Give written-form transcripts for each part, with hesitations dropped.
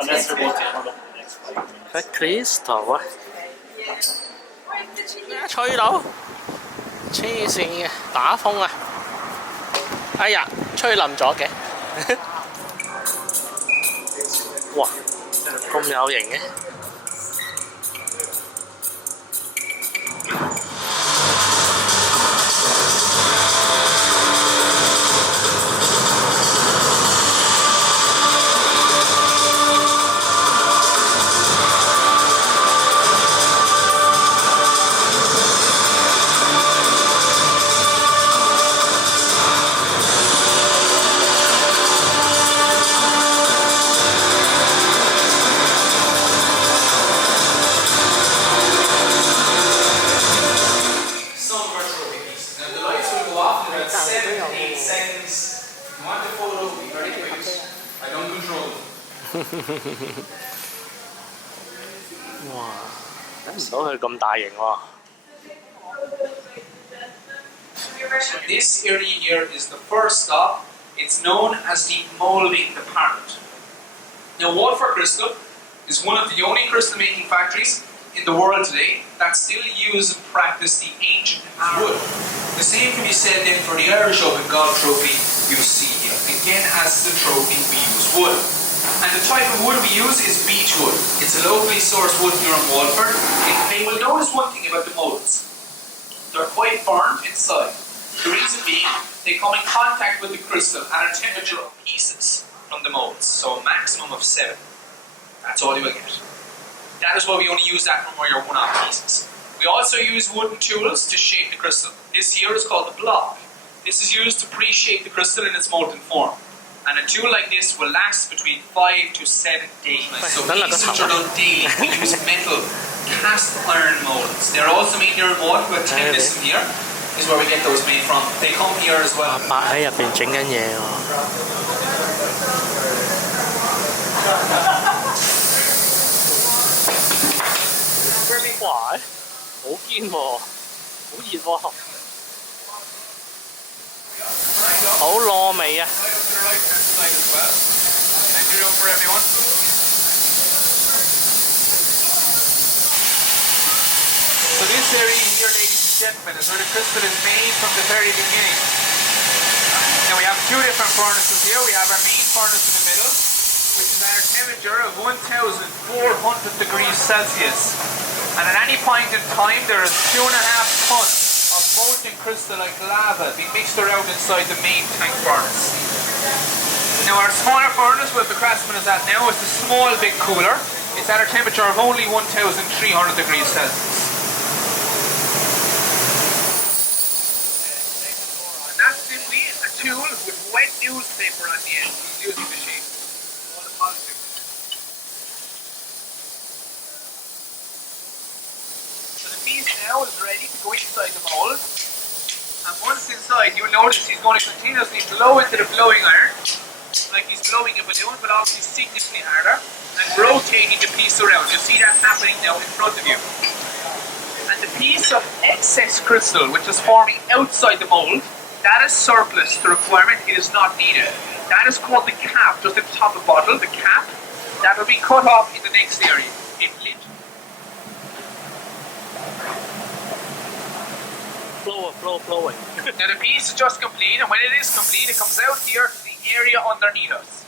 Unless they're going to turn up the next flight. 睇 Crystal 啊！吹到黐線嘅，打風啊！哎呀，吹冧咗嘅！哇，咁有型嘅！哇！等唔到佢咁大型喎。So this area here is the first stop. It's known as the molding department. Now, Waterford Crystal is one of the only crystal making factories in the world today that still use and practice the ancient wood. The same can be said then for the Irish Open Golf Trophy you see here. Again, as the trophy, we use wood. And the type of wood we use is beech wood. It's a locally sourced wood here in Waterford. They will notice one thing about the molds. They're quite firm inside. The reason being, they come in contact with the crystal at a temperature of pieces from the molds, so a maximum of 7. That's all you will get. That is why we only use that from your one-off pieces. We also use wooden tools to shape the crystal. This here is called the block. This is used to pre-shape the crystal in its molten form. And a tool like this will last between 5 to 7 days. So pieces are done daily. We use metal cast iron molds. They're also made here in Waterford, about 10 this from here. Is where we get those made from. They come here as well. 伯喺入邊整緊嘢喎。哇！好堅喎，好熱喎，好糯味啊！ So this area here, ladies and gentlemen, is where the crystal is made from the very beginning. Now we have two different furnaces here. We have our main furnace in the middle, which is at a temperature of 1,400 degrees Celsius. And at any point in time, there is 2.5 tons of molten crystalline lava being mixed around inside the main tank furnace. Now our smaller furnace, where the Craftsman is at now, is the small bit cooler. It's at a temperature of only 1,300 degrees Celsius. Tool with wet newspaper on the end. He's using the shape. All the politics. So the piece now is ready to go inside the mold. And once inside, you'll notice he's going to continuously blow into the blowing iron, like he's blowing a balloon, but obviously significantly harder, and rotating the piece around. You'll see that happening now in front of you. And the piece of excess crystal, which is forming outside the mold, that is surplus to requirement, it is not needed. That is called the cap, just at the top of the bottle, the cap. That will be cut off in the next area. Flowing. Now the piece is just complete, and when it is complete, it comes out here to the area underneath us.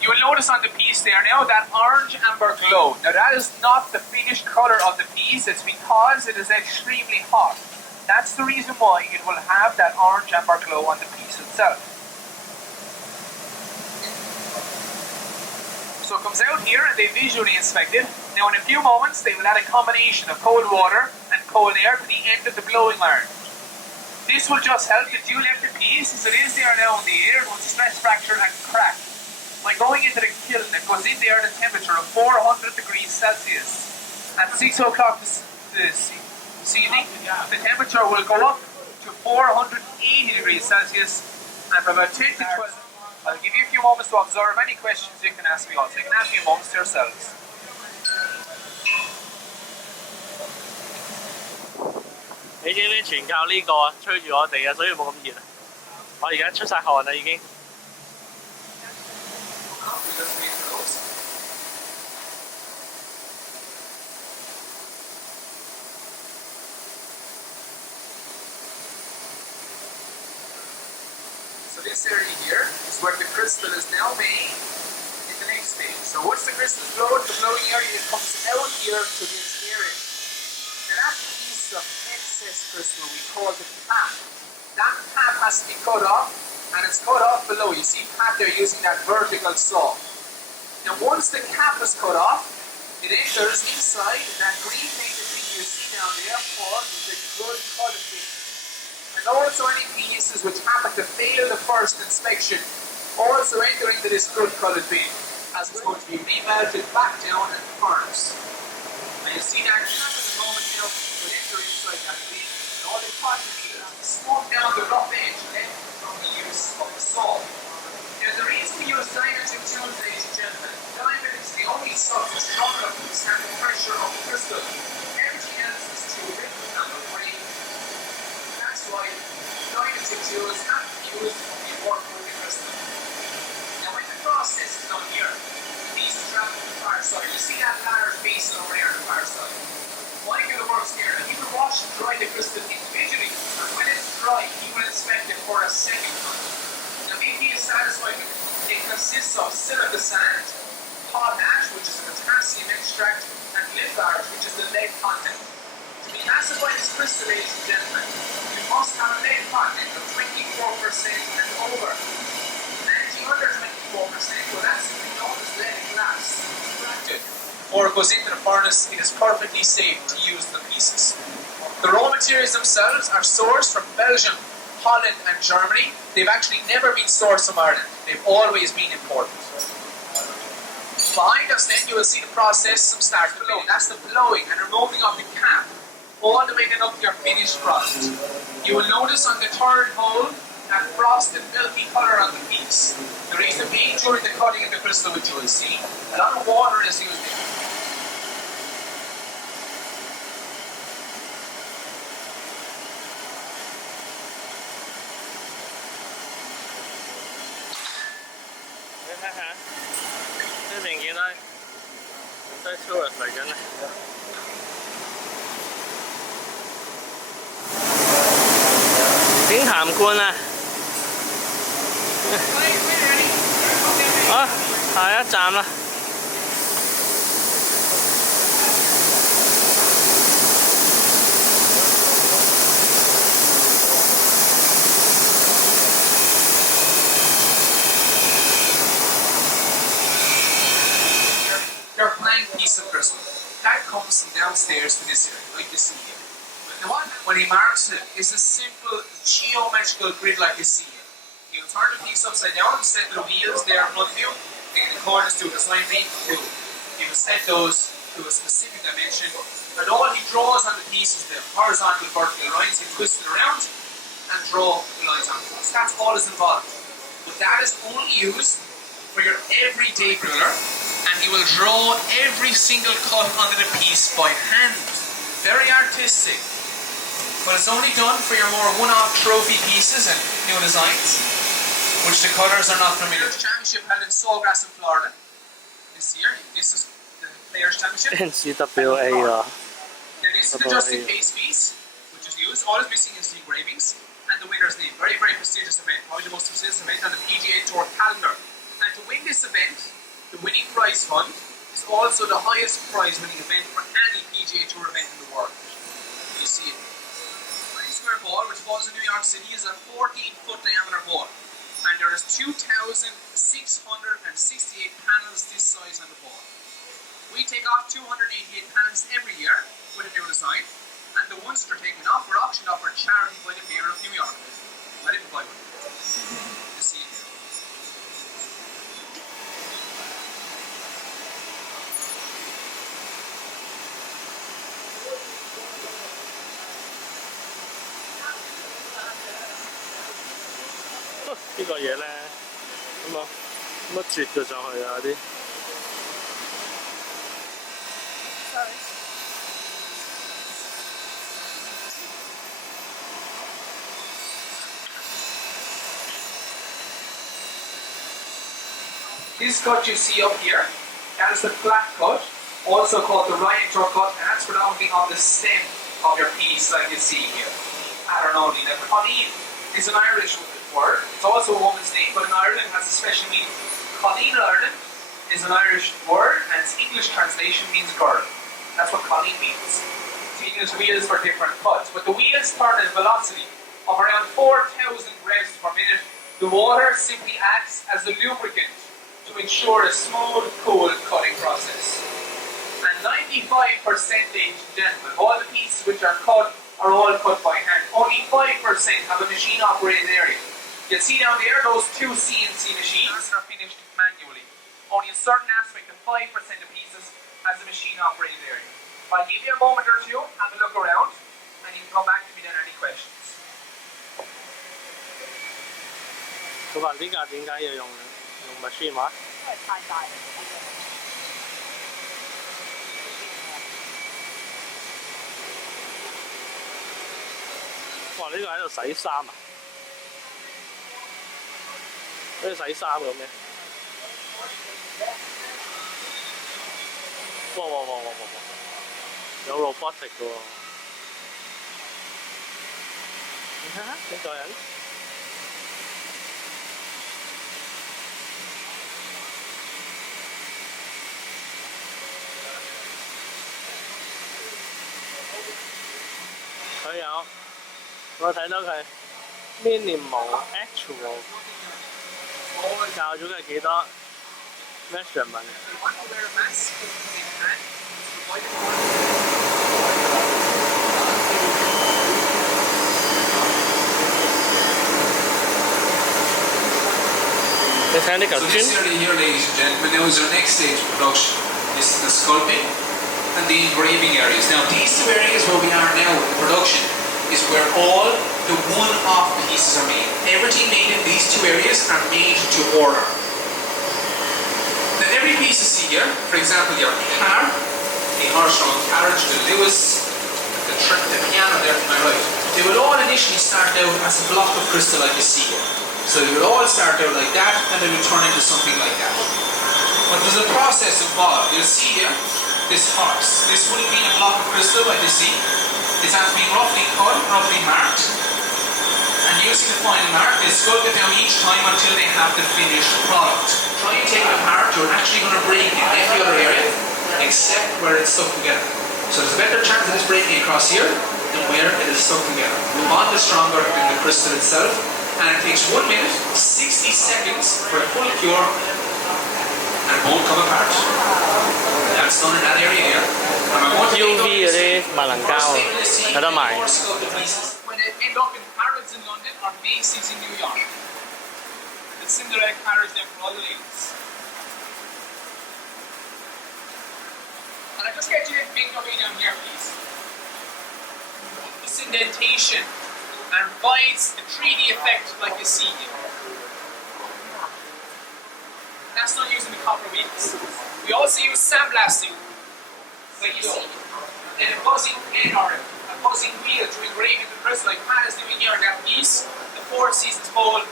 You will notice on the piece there now that orange amber glow. Now that is not the finished colour of the piece, it's because it is extremely hot. That's the reason why it will have that orange amber glow on the piece itself. So it comes out here and they visually inspect it. Now in a few moments they will add a combination of cold water and cold air to the end of the blowing iron. This will just help the dual empty piece as it is there now in the air. It will stress fracture and crack. By going into the kiln, it goes in there at a temperature of 400 degrees Celsius. At 6 o'clock this evening, the temperature will go up to 480 degrees Celsius, and for about 10 to 12, I'll give you a few moments to observe. Any questions you can ask me, I'll take a few moments to yourselves. 你知唔知全靠呢個吹住我哋啊，所以冇咁熱啊！我而家出晒汗啦已經。this area here is where the crystal is now made in the next stage. So once the crystal is blown, the blowing area, it comes out here to this area. And that piece of excess crystal we call the cap. That cap has to be cut off, and it's cut off below. You see Pat there using that vertical saw. Now once the cap is cut off, it enters inside that green painted thing you see down there called the good colored bin. And also any pieces which happen to fail the first inspection also enter into this good colored bin, as it's going to be remelted back down in the furnace. And you see that cap at the moment now will enter inside that bin, and all the cotton will smooth down the rough edge left from the use of the saw. Now the reason we use Dynatic tools, ladies and gentlemen, diamond is the only substance strong enough to withstand the pressure of the crystal. Everything else is too little and will break. That's why Dynatic tools have to be used when we work with the crystal. Now when the process is done here, the piece is traveling to the far side. You see that ladder facing over there on the far side. Michael works here, and he will wash and dry the crystal individually, and when it's dry, he will inspect it for a second time. Now if he is satisfied, it consists of silica sand, potash, which is a potassium extract, and litharge, which is the lead content. To be acidified as crystal, ladies and gentlemen, you must have a lead content of 24% and over. Anything under 24%, well that's known as lead glass. Before it goes into the furnace, it is perfectly safe to use the pieces. The raw materials themselves are sourced from Belgium, Holland and Germany. They've actually never been sourced from Ireland. They've always been imported. Behind us then you will see the process from start to blow. That's the blowing and removing of the cap, all the way then up to your finished product. You will notice on the third hole that frosted milky colour on the piece. The reason being, during the cutting of the crystal, which you will see, a lot of water is used in.啲零件咧，都係 tourist 嚟緊咧。點談罐啊？好，下一站啦。Your blank piece of crystal. That comes from downstairs to this area, like you see here. The one, when he marks it, is a simple geometrical grid like you see here. He will turn the piece upside down, set the wheels there in front of you, take the corners to a design beam, he will set those to a specific dimension, and all he draws on the piece is the horizontal vertical lines. He twists it around and draw the lines on the piece. That's all is involved. But that is only used for your everyday driller, and he will draw every single cut onto the piece by hand. Very artistic. But it's only done for your more one-off trophy pieces and new designs, which the colours are not familiar. The championship held in Sawgrass in Florida this year. This is the Players' Championship. NCAA Now this is the just-in-case piece, which is used. All it's missing is the engravings and the winner's name. Very, very prestigious event. Probably the most prestigious event on the PGA Tour calendar. And to win this event, the winning prize fund is also the highest prize winning event for any PGA Tour event in the world. You see it. The square ball, which falls in New York City, is a 14-foot diameter ball. And there is 2,668 panels this size on the ball. We take off 288 panels every year with a new design. And the ones that are taken off are auctioned off for charity by the Mayor of New York. I didn't buy one. You see it.呢個嘢咧，咁啊，乜絕咗上去啊啲。This cut you see up here, that is the flat cut, also called the Ryantor cut, and that's predominantly on the stem of your piece like you see here. Pattern only. Now, Colleen is an Irish word. It's also a woman's name, but in Ireland it has a special meaning. Colleen Ireland is an Irish word, and its English translation means girl. That's what Colleen means. So English wheels for different cuts, but the wheels turn at a velocity of around 4,000 revs per minute. The water simply acts as a lubricant to ensure a smooth, cool cutting process. And 95%, ladies and gentlemen, of all the pieces which are cut are all cut by hand. Only 5% have a machine operated area. You'll see down there those two CNC machines are finished manually. Only a certain aspect of 5% of pieces has a machine operated area. I'll give you a moment or two, have a look around, and you can come back to me then any questions. 老闆呢架點解要用 machine 話？因為太大啦。哇！呢個喺度洗衫啊？好似洗衫咁嘅。哇！有 robotic 嘅喎。你睇下呢個人。佢有，我睇到佢 minimal actual 教咗佢幾多 measurement。你睇呢嚿 So this area here, ladies and gentlemen, now is our next stage of production. This is the sculpting and the engraving areas. Now these two areas where we are now in production is where all the one-off pieces are made. Everything made in these two areas are made to order. Now every piece you see here, for example your car, the horse-drawn carriage, the Lewis, the piano there to my right, they will all initially start out as a block of crystal like you see here. So they will all start out like that and they will turn into something like that. But there's a process involved. You'll see here this horse. This would have been a block of crystal like you see. It's after being roughly cut, roughly marked. And using the final mark, they sculpt it down each time until they have the finished product. Try and take it apart, you're actually going to break in every other area except where it's stuck together. So there's a better chance of this breaking across here than where it is stuck together. The bond is stronger than the crystal itself, and it takes 1 minute, 60 seconds for a full cure, and it won't come apart. That's done in that area here. UV 嗰啲萬能膠有得賣。 When they end up in Harrods in London or Macy's in New York. The Cinderella carriage there for all the ladies. And I just get you to make your way down here, please. This indentation and provides the 3D effect like you see here. That's not using the copper wheels. We also use sandblasting, like you see. And a buzzing pen or a buzzing wheel to engrave into the crystal like Pat is doing here in that piece, the Four Seasons bowl.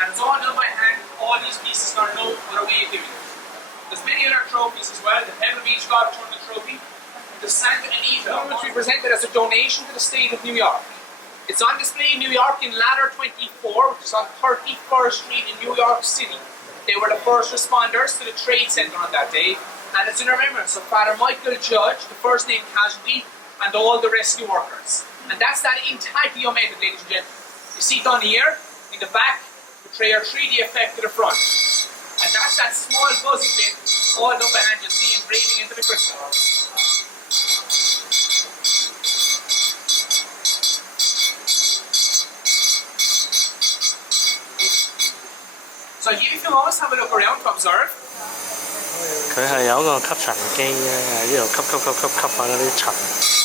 And it's all done by hand. All these pieces are no other way of doing it. There's many other trophies as well. The Pebble Beach Golf Tournament trophy, the Santa Anita, which we presented as a donation to the state of New York. It's on display in New York in Ladder 24, which is on 31st Street in New York City. They were the first responders to the Trade Center on that day, and it's in remembrance of Father Michael Judge, the first named casualty, and all the rescue workers. And that's that intaglio method, ladies and gentlemen. You see down here, in the back, portray our 3D effect to the front. And that's that small buzzing bit, all done by hand, you'll see engraving into the crystal. So give you a few moments, have a look around to observe. 佢係有一個吸塵機咧，喺呢度吸翻嗰啲塵。